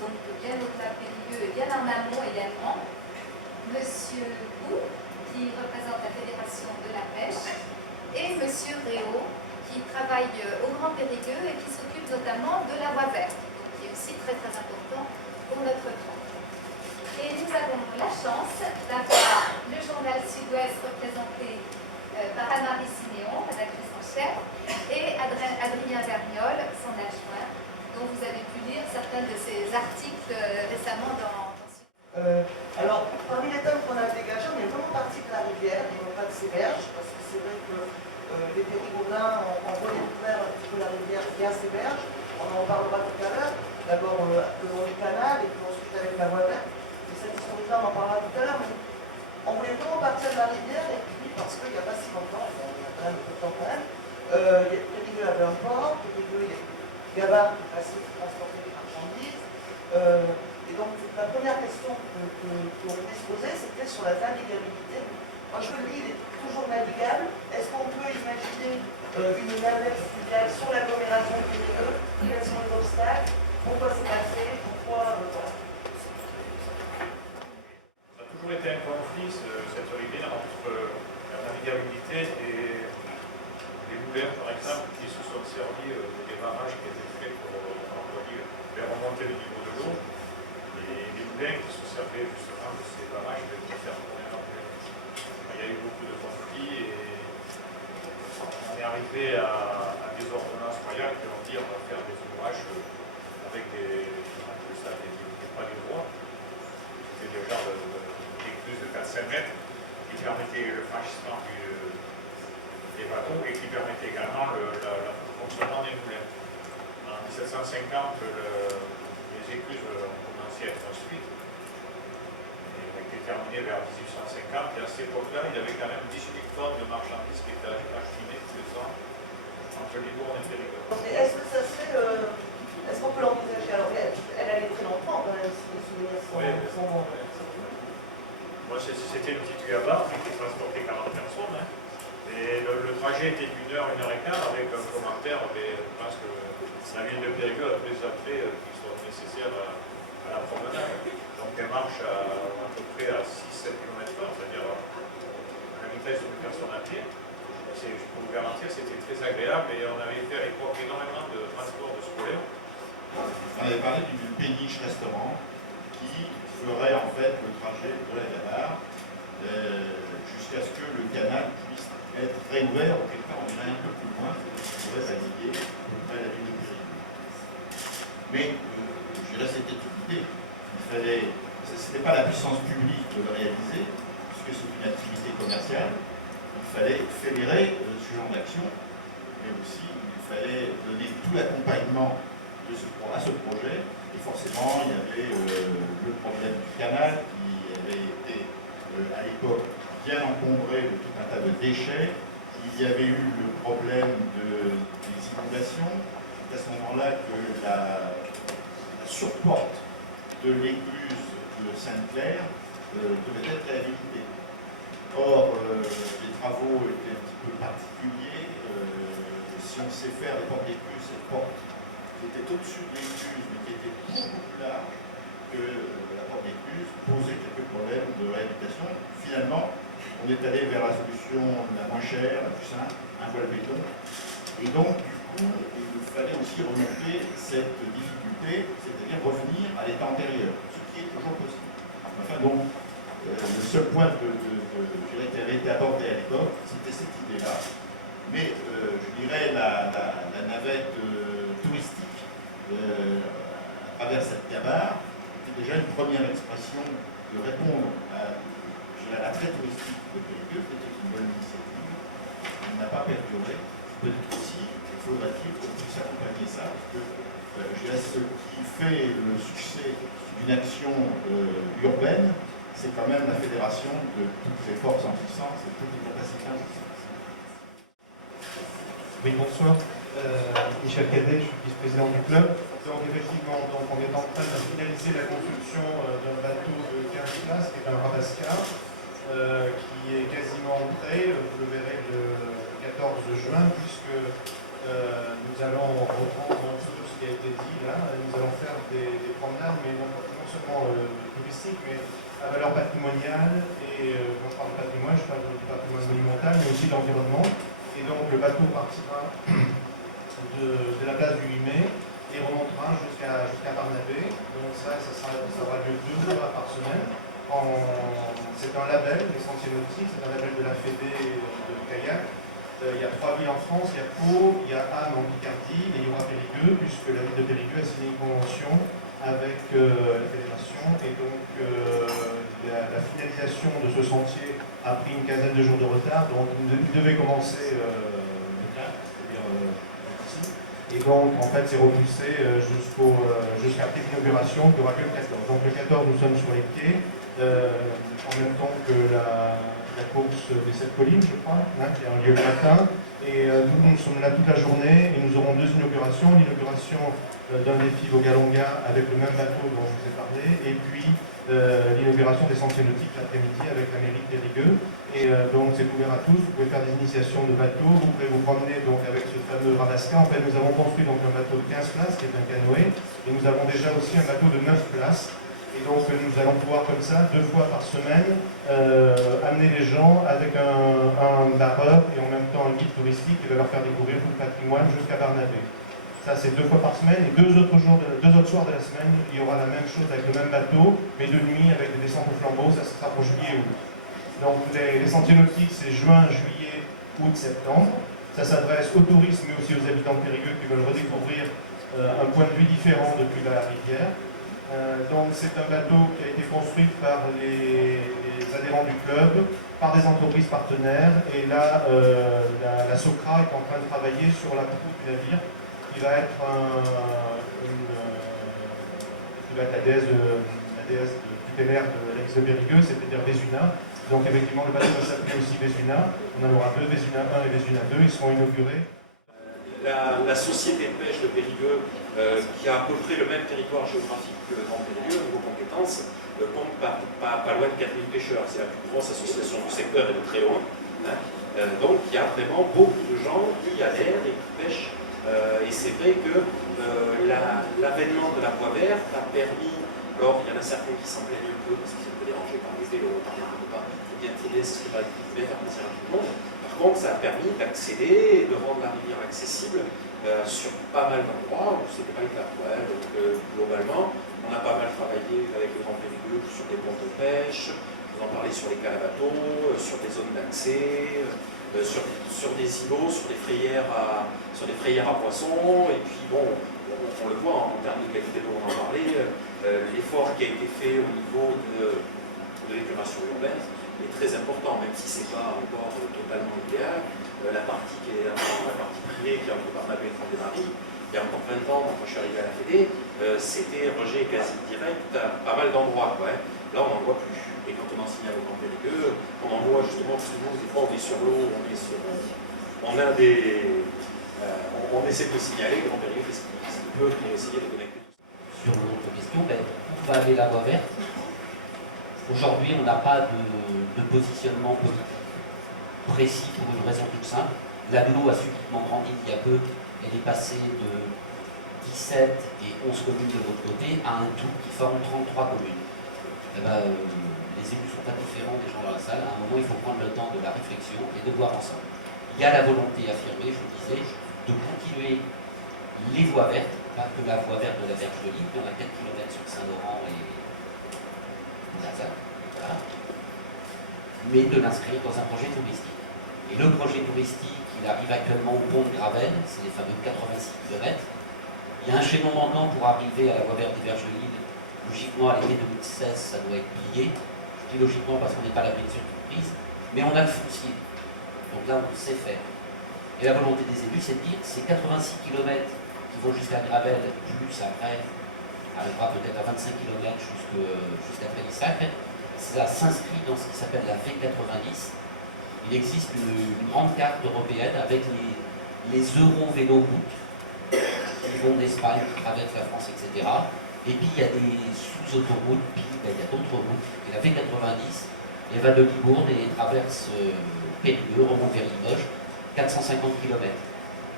donc bien au-delà de Périgueux et bien en amont également. Monsieur Bou, qui représente la Fédération de la pêche, et Monsieur Réau, qui travaille au Grand Périgueux et qui s'occupe notamment de la voie verte, donc qui est aussi très très important pour notre camp. Et nous avons la chance d'avoir le journal Sud-Ouest représenté par Anne-Marie Siméon, rédactrice en chef, et Adrien Vergnol, son adjoint, dont vous avez pu lire certains de ses articles récemment dans alors, parmi les thèmes qu'on a dégagés, on est vraiment parti de la rivière et non pas de ses berges, parce que c'est vrai que les Périgourdins ont redécouvert un petit peu la rivière via ses berges. On en parlera tout à l'heure, d'abord le long du canal et puis ensuite avec la voie verte. Et cette histoire-là, on en parlera tout à l'heure, mais on voulait vraiment partir de la rivière et puis parce qu'il n'y a pas si longtemps, il y a quand même un peu de temps quand même, Périgueux avait un port, Périgueux, il y a Gabard qui passait pour transporter des marchandises. Et donc la première question qu'on voulait se poser, c'était sur la navigabilité. Moi je le dis, il est toujours navigable. Est-ce qu'on peut imaginer une navette fluviale sur l'agglomération de Périgueux? Quels sont les obstacles? Pourquoi c'est passé? Pourquoi voilà. Ça a toujours été un conflit, cette rivière, entre la navigabilité et les moulins, par exemple, qui se sont servis des barrages qui étaient faits pour faire remonter le niveau de l'eau, et les moulins qui se servaient justement de ces barrages pour faire tourner leur moulin. Il y a eu beaucoup de conflits et on est arrivé à des ordonnances royales qui ont dit on va faire des ouvrages avec des palais-droits, c'était des genres d'écluses de 4-5 mètres qui permettaient le franchissement des bateaux et qui permettaient également le fonctionnement des moulins. En 1750, les écluses ont commencé à être construites. Elles ont été terminées vers 1850 et à cette époque-là, il y avait quand même 18 tonnes de marchandises qui étaient acheminées tous les ans entre Libourne et Périgueux. Est-ce que ça serait... est-ce qu'on peut l'envisager? Alors, elle allait très longtemps quand même, si les souvenirs sont bons. Moi, c'était une petite Gabard qui transportait 40 personnes. Hein. Et le trajet était d'1 heure, 1 heure et quart avec un commentaire. Mais je pense que la ville de Périgueux a pris les attraits qui sont nécessaires à la promenade. Donc elle marche à peu près à 6-7 km/h, c'est-à-dire à la vitesse d'une personne à pied. Je peux vous garantir, c'était très agréable et on avait fait à l'époque énormément de transport de scolaires. On avait parlé d'une péniche restaurant qui ferait en fait le trajet de la Gabard jusqu'à ce que le canal puisse être réouvert, auquel cas on irait un peu plus loin, on pourrait naviguer à la ville de Périgueux. Mais je dirais c'était une idée. Ce n'était pas la puissance publique de le réaliser, puisque c'est une activité commerciale. Il fallait fédérer ce genre d'action, mais aussi il fallait donner tout l'accompagnement à ce projet. Et forcément, il y avait le problème du canal qui avait été à l'époque bien encombré de tout un tas de déchets. Il y avait eu le problème des inondations. C'est à ce moment-là que la surporte de l'écluse de Sainte-Claire devait être réhabilitée. Or, les travaux étaient un petit peu particuliers. Si on sait faire les portes d'écluse, cette porte qui était au-dessus de l'écluse, mais qui était beaucoup plus large que la porte d'écluse, posait quelques problèmes de réhabilitation. Finalement, on est allé vers la solution la moins chère, la plus simple, un voile béton. Et donc, du coup, il fallait aussi remonter cette difficulté, c'est-à-dire revenir à l'état antérieur, ce qui est toujours possible. Enfin, donc, le seul point qui avait été abordé à l'époque, c'était cette idée-là. Mais je dirais la navette touristique à travers cette Gabard était déjà une première expression de répondre à l'attrait touristique de Périgueux, c'était une bonne initiative. Il n'a pas perduré. Peut-être aussi, il faudrait-il qu'on puisse accompagner ça, parce que je dirais ce qui fait le succès d'une action urbaine, c'est quand même la fédération de toutes les forces en puissance et toutes les capacités en puissance. Oui, bonsoir. Michel Cadet, je suis vice-président du club. Donc effectivement, on est en train de finaliser la construction d'un bateau de 15 places, qui est un Rabascar, qui est quasiment prêt. Vous le verrez le 14 juin, puisque nous allons reprendre un peu ce qui a été dit là. Nous allons faire des promenades, mais non seulement touristiques, mais à valeur patrimoniale. Et quand je parle de patrimoine, je parle du patrimoine monumental, mais aussi de l'environnement. Et donc le bateau partira de la place du 8 mai et remontera jusqu'à Barnabé. Donc ça aura lieu 2 fois par semaine. C'est un label, les Sentiers Nautiques, c'est un label de la Fédé de kayak. Il y a 3 villes en France, il y a Pau, il y a Ham en Picardie, et il y aura Périgueux, puisque la ville de Périgueux a signé une convention avec la fédération, et donc la finalisation de ce sentier a pris une quinzaine de jours de retard, donc il devait commencer le 4, c'est-à-dire ici, et donc en fait c'est repoussé jusqu'à l'inauguration qui aura lieu le 14. Donc le 14 nous sommes sur les quais, en même temps que la course des 7 collines, je crois, qui a lieu le matin. Et nous sommes là toute la journée et nous aurons 2 inaugurations. L'inauguration d'un défi Vogalonga avec le même bateau dont je vous ai parlé, et puis l'inauguration des Sentiers Nautiques l'après-midi avec la mairie de Périgueux. Et donc c'est ouvert à tous, vous pouvez faire des initiations de bateaux, vous pouvez vous promener donc avec ce fameux Rabasca. En fait, nous avons construit donc un bateau de 15 places qui est un canoë, et nous avons déjà aussi un bateau de 9 places. Et donc nous allons pouvoir comme ça, 2 fois par semaine, amener les gens avec un barreur et en même temps un guide touristique qui va leur faire découvrir tout le patrimoine jusqu'à Barnabé. Ça c'est 2 fois par semaine, et 2 autres soirs de la semaine, il y aura la même chose avec le même bateau, mais de nuit avec des descentes au flambeau, ça sera pour juillet et août. Donc les sentiers nautiques c'est juin, juillet, août, septembre. Ça s'adresse aux touristes mais aussi aux habitants de Périgueux qui veulent redécouvrir un point de vue différent depuis la rivière. Donc c'est un bateau qui a été construit par les adhérents du club, par des entreprises partenaires, et là la SOCRA est en train de travailler sur la proue du navire qui va être la déesse tutélaire de la ville de Périgueux, c'est-à-dire Vézuna. Donc effectivement le bateau va s'appeler aussi Vézuna. On en aura 2, Vézuna 1 et Vézuna 2, ils seront inaugurés. La société de pêche de Périgueux, qui a à peu près le même territoire géographique que le Grand Périgueux, niveau compétences, compte pas loin de 4000 pêcheurs. C'est la plus grosse association du secteur et de très loin. Donc il y a vraiment beaucoup de gens qui adhèrent et qui pêchent. Et c'est vrai que l'avènement de la voie verte a permis, alors il y en a certains qui s'en plaignent un peu parce qu'ils sont un peu dérangés par les vélos, par les repas, et bien traiter ce qui va faire plaisir à tout le monde. Par contre, ça a permis d'accéder et de rendre la rivière accessible sur pas mal d'endroits où ce n'était pas le cas. Ouais, donc, globalement, on a pas mal travaillé avec le Grand Périgueux sur des ponts de pêche, vous en parlez sur les cales à bateaux, sur des zones d'accès, sur des îlots, sur des frayères à poissons, et puis bon, on le voit en termes de qualité d'eau, on en parlait, l'effort qui a été fait au niveau de l'épuration urbaine est très important, même si ce n'est pas encore totalement idéal. La partie privée qui est entre Barnabé et Trente-des-Maries, il y a encore 20 ans, quand je suis arrivé à la Fédé, c'était rejet quasi direct à pas mal d'endroits. Ouais. Là, on n'en voit plus. Et quand on en signale au Grand Périgueux, on en voit justement, parce que nous, des fois, on est sur l'eau, on essaie de signaler, le Grand Périgueux fait ce qu'il peut pour essayer de connecter tout ça. Sur l'autre question, où va aller la voie verte? Aujourd'hui, on n'a pas de positionnement politique précis pour une raison toute simple. L'Aglo a subitement grandi il y a peu. Elle est passée de 17 et 11 communes de l'autre côté à un tout qui forme 33 communes. Et les élus sont indifférents des gens dans la salle. À un moment, il faut prendre le temps de la réflexion et de voir ensemble. Il y a la volonté affirmée, je vous disais, de continuer les voies vertes, pas que la voie verte de la Verge de l'Île, on a 4 km sur Saint-Laurent et voilà. Mais de l'inscrire dans un projet touristique. Et le projet touristique, il arrive actuellement au pont de Gravel, c'est les fameux 86 km. Il y a un chaînon manquant pour arriver à la voie verte des Verges de l'Île. Logiquement, à l'été 2016, ça doit être plié. Je dis logiquement parce qu'on n'est pas à l'abri de surprise, mais on a le foncier. Donc là, on sait faire. Et la volonté des élus, c'est de dire ces 86 km qui vont jusqu'à Gravel, plus après, arrivera peut-être à 25 km jusqu'à Félissac. Ça s'inscrit dans ce qui s'appelle la V90. Il existe une grande carte européenne avec les Euro-Vélo-routes qui vont d'Espagne, qui traversent la France, etc. Et puis il y a des sous-autoroutes, puis il y a d'autres routes. Et la V90, elle va de Libourne et traverse Périgueux, remonte vers Limoges, 450 km.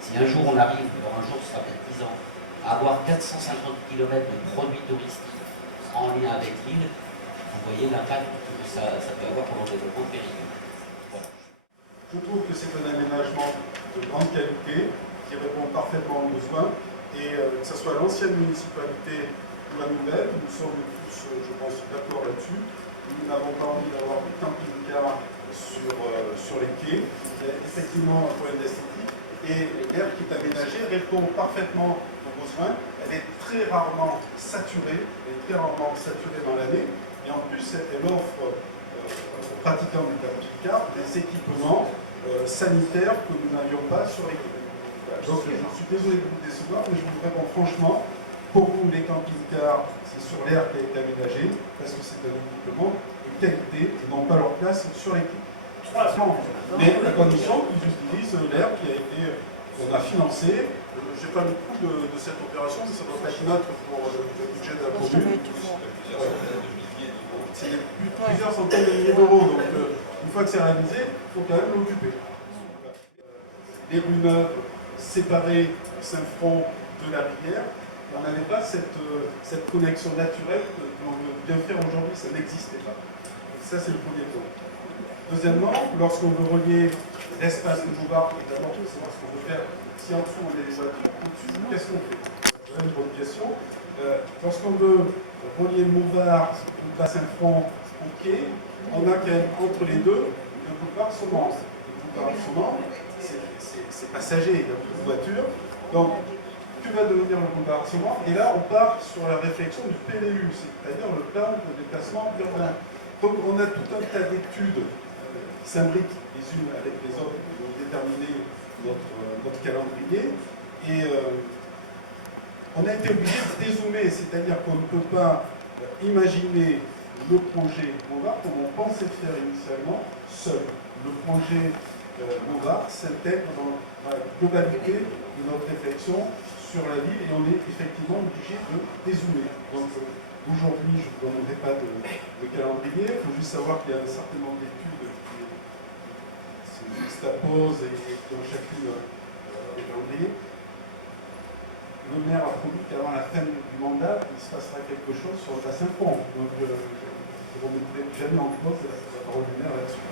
Si un jour on arrive, alors un jour ce sera peut-être 10 ans, avoir 450 km de produits touristiques en lien avec l'île, vous voyez l'impact que ça peut avoir pour le développement de Périgueux. Voilà. Je trouve que c'est un aménagement de grande qualité qui répond parfaitement aux besoins et que ce soit l'ancienne municipalité ou la nouvelle, nous sommes tous, je pense, d'accord là-dessus. Nous n'avons pas envie d'avoir de camping-car sur les quais. Il y a effectivement un problème d'esthétique et l'aire qui est aménagée répond parfaitement aux besoins. Elle est très rarement saturée, dans l'année et en plus elle offre aux pratiquants du camping-car des équipements sanitaires que nous n'avions pas sur les quais. Donc je suis désolé de vous décevoir, mais je vous réponds franchement, pour vous les camping-cars, c'est sur l'aire qui a été aménagé, parce que c'est un équipement de qualité, et non pas leur place sur les quais. Mais à condition qu'ils utilisent l'air qu'on a financé. Je n'ai pas le coût de cette opération, mais ça doit pas être neutre pour le budget de la commune. C'est plusieurs centaines de milliers d'euros, donc une fois que c'est réalisé, il faut quand même l'occuper. Les rues neuves séparées Saint-Front de la rivière, on n'avait pas cette connexion naturelle que l'on veut bien faire aujourd'hui, ça n'existait pas. Ça, c'est le premier point. Deuxièmement, lorsqu'on veut relier l'espace de boulevard, évidemment, c'est ce qu'on veut faire. Si en dessous on met des voitures, au-dessus, qu'est-ce qu'on fait? C'est une bonne question. Lorsqu'on veut relier le Mouvard ou le Bas-Saint-Front au quai, on a quand même entre les deux le boulevard Saumance. Le boulevard Saumance, c'est passager, il y a beaucoup de voitures. Donc, que va devenir le boulevard Saumance? Et là, on part sur la réflexion du PLU, c'est-à-dire le plan de déplacement urbain. Donc, on a tout un tas d'études qui s'imbriquent les unes avec les autres qui vont déterminer notre calendrier. Et on a été obligé de dézoomer, c'est-à-dire qu'on ne peut pas imaginer le projet Mouvard comme on pensait faire initialement seul. Le projet Mouvard s'intègre dans la globalité de notre réflexion sur la ville et on est effectivement obligé de dézoomer. Donc aujourd'hui, je ne vous donnerai pas de calendrier, il faut juste savoir qu'il y a un certain nombre d'études qui se juxtaposent et qui ont chacune des calendriers. Le maire a promis qu'avant la fin du mandat, il se passera quelque chose sur le Bas-Saint-Front. Donc je ne remettrai jamais en cause la parole du maire là-dessus.